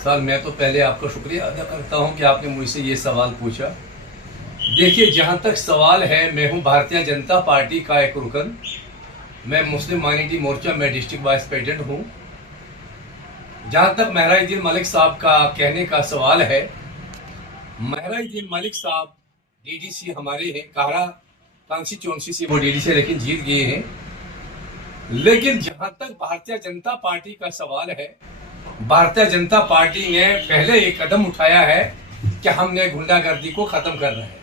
Sir, मैं तो पहले आपका शुक्रिया अदा करता हूं कि आपने मुझसे ये सवाल पूछा। देखिए, जहां तक सवाल है, मैं हूं भारतीय जनता पार्टी का एक रुकन। मैं मुस्लिम माइनॉरिटी मोर्चा में डिस्ट्रिक्ट वाइस प्रेसिडेंट हूं। जहां तक महराजुद्दीन मलिक साहब का कहने का सवाल है, महराजुद्दीन मलिक साहब डीडीसी हमारे हैं, काहरा कॉन्स्टिट्यूंसी से वो डीडीसी लेकिन जीत गए हैं। लेकिन जहां तक भारतीय जनता पार्टी का सवाल है, भारतीय जनता पार्टी ने पहले एक कदम उठाया है कि हमने गुंडागर्दी को खत्म करना है।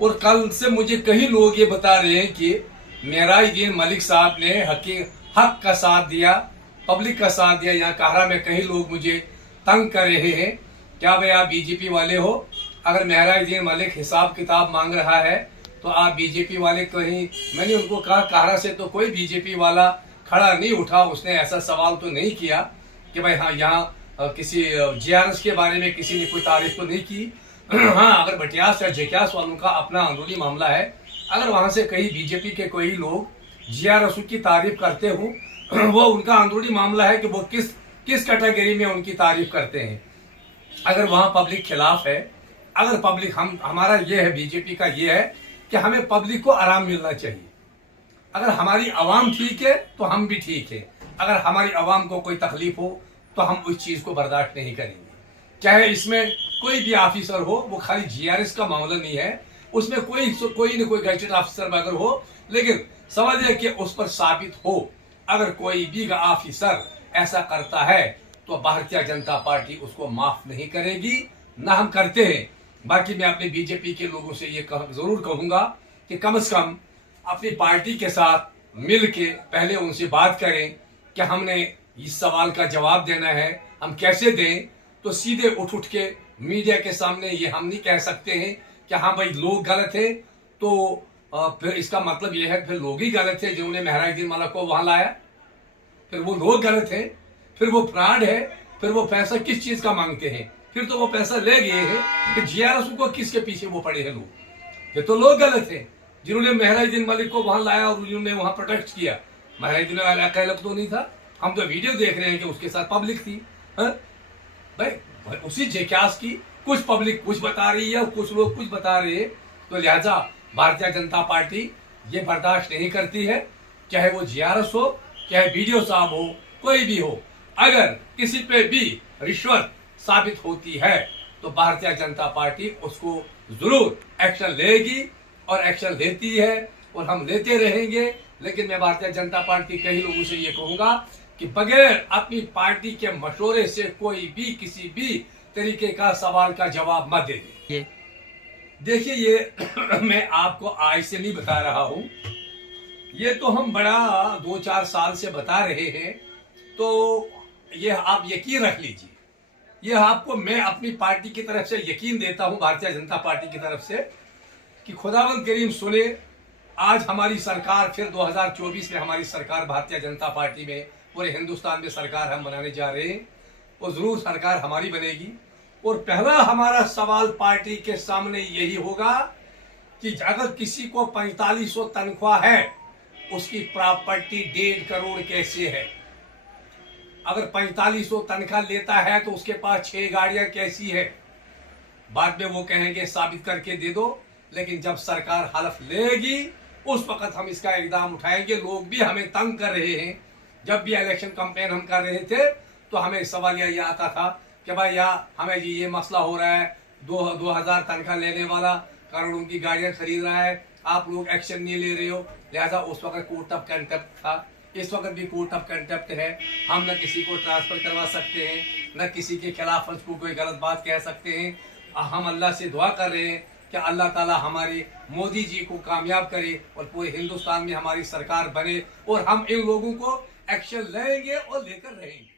और कल से मुझे कई लोग ये बता रहे हैं कि महराजुद्दीन मलिक साहब ने हक का साथ दिया, पब्लिक का साथ दिया। यहाँ काहरा में कई लोग मुझे तंग कर रहे हैं, क्या भाई आप बीजेपी वाले हो? अगर महराजुद्दीन मलिक हिसाब किताब मांग रहा है तो आप बीजेपी वाले कहीं। मैंने उनको कहा, काहरा से तो कोई बीजेपी वाला खड़ा नहीं उठा, उसने ऐसा सवाल तो नहीं किया कि भाई हाँ यहाँ किसी जीआरएस के बारे में किसी ने कोई तारीफ तो नहीं की। हाँ, अगर बटियास या जेक्यास वालों का अपना अंदरूनी मामला है, अगर वहां से कहीं बीजेपी के कोई लोग जीआरएस की तारीफ करते हो, वो उनका अंदरूनी मामला है कि वो किस कैटेगरी में उनकी तारीफ करते हैं। अगर वहां पब्लिक खिलाफ है, अगर पब्लिक हमारा ये है, बीजेपी का ये है कि हमें पब्लिक को आराम मिलना चाहिए। अगर हमारी आवाम ठीक है तो हम भी ठीक है। अगर हमारी आवाम को कोई तकलीफ हो तो हम उस चीज को बर्दाश्त नहीं करेंगे। चाहे इसमें कोई भी ऑफिसर हो, वो खाली जीआरएस का मामला नहीं है, उसमें कोई न कोई गैजेटेड ऑफिसर अगर हो, लेकिन सवाल यह कि उस पर साबित हो। अगर कोई भी ऑफिसर ऐसा करता है तो भारतीय जनता पार्टी उसको माफ नहीं करेगी, ना हम करते हैं। बाकी मैं अपने बीजेपी के लोगों से ये जरूर कहूंगा कि कम से कम अपनी पार्टी के साथ मिल के पहले उनसे बात करें कि हमने इस सवाल का जवाब देना है, हम कैसे दें। तो सीधे उठ के मीडिया के सामने ये हम नहीं कह सकते हैं कि हाँ भाई लोग गलत है, तो फिर इसका मतलब ये है फिर लोग ही गलत है जिन्होंने महराजुद्दीन मलिक को वहां लाया। फिर वो लोग गलत है, फिर वो फ्रॉड है, फिर वो पैसा किस चीज का मांगते हैं? फिर तो वो पैसा ले गए हैं, फिर जीआरएस को किसके पीछे वो पड़े हैं लोग? फिर तो लोग गलत है जिन्होंने महराजुद्दीन मलिक को वहां लाया और जिन्होंने वहां प्रोटेक्ट किया। महराजुद्दीन अकेला तो नहीं था, हम तो वीडियो देख रहे हैं कि उसके साथ पब्लिक थी। भाई उसी जेक्यास की कुछ पब्लिक कुछ बता रही है, कुछ लोग कुछ बता रहे हैं। तो लिहाजा भारतीय जनता पार्टी ये बर्दाश्त नहीं करती है, चाहे वो जीआरएस हो, चाहे बीडीओ साहब हो, कोई भी हो। अगर किसी पे भी रिश्वत साबित होती है तो भारतीय जनता पार्टी उसको जरूर एक्शन लेगी और एक्शन लेती है और हम लेते रहेंगे। लेकिन मैं भारतीय जनता पार्टी के ही लोगों से ये कहूंगा कि बगैर अपनी पार्टी के मशवरे से कोई भी किसी भी तरीके का सवाल का जवाब मत दे दे। देखिए, ये मैं आपको आज से नहीं बता रहा हूं, ये तो हम बड़ा 2-4 साल से बता रहे हैं। तो ये आप यकीन रख लीजिए, ये आपको मैं अपनी पार्टी की तरफ से यकीन देता हूं, भारतीय जनता पार्टी की तरफ से, कि खुदावंद करीम सुने। आज हमारी सरकार फिर 2024 में हमारी सरकार भारतीय जनता पार्टी में पूरे हिंदुस्तान में सरकार हम बनाने जा रहे हैं, और जरूर सरकार हमारी बनेगी। और पहला हमारा सवाल पार्टी के सामने यही होगा कि अगर किसी को 4500 तनख्वाह है, उसकी प्रॉपर्टी 1.5 करोड़ कैसे है? अगर 4500 तनख्वाह लेता है तो उसके पास 6 गाड़ियां कैसी है? बाद में वो कहेंगे साबित करके दे दो, लेकिन जब सरकार हलफ लेगी उस वक्त हम इसका इकदाम उठाएंगे। लोग भी हमें तंग कर रहे हैं। जब भी इलेक्शन कैंपेन हम कर रहे थे तो हमें सवाल ये आता था कि भाई हमें जी ये मसला हो रहा है, 2000 तनख्वाह लेने वाला करोड़ों की गाड़ियां खरीद रहा है, आप लोग एक्शन नहीं ले रहे हो। लिहाजा उस वक्त कोर्ट ऑफ कंटेम्प्ट था, इस वक्त भी कोर्ट ऑफ कंटेम्प्ट है। हम न किसी को ट्रांसफर करवा सकते हैं, न किसी के खिलाफ को कोई गलत बात कह सकते हैं। हम अल्लाह से दुआ कर रहे हैं कि अल्लाह ताला हमारे मोदी जी को कामयाब करे और पूरे हिंदुस्तान में हमारी सरकार बने, और हम इन लोगों को एक्शन लेंगे और लेकर रहेंगे।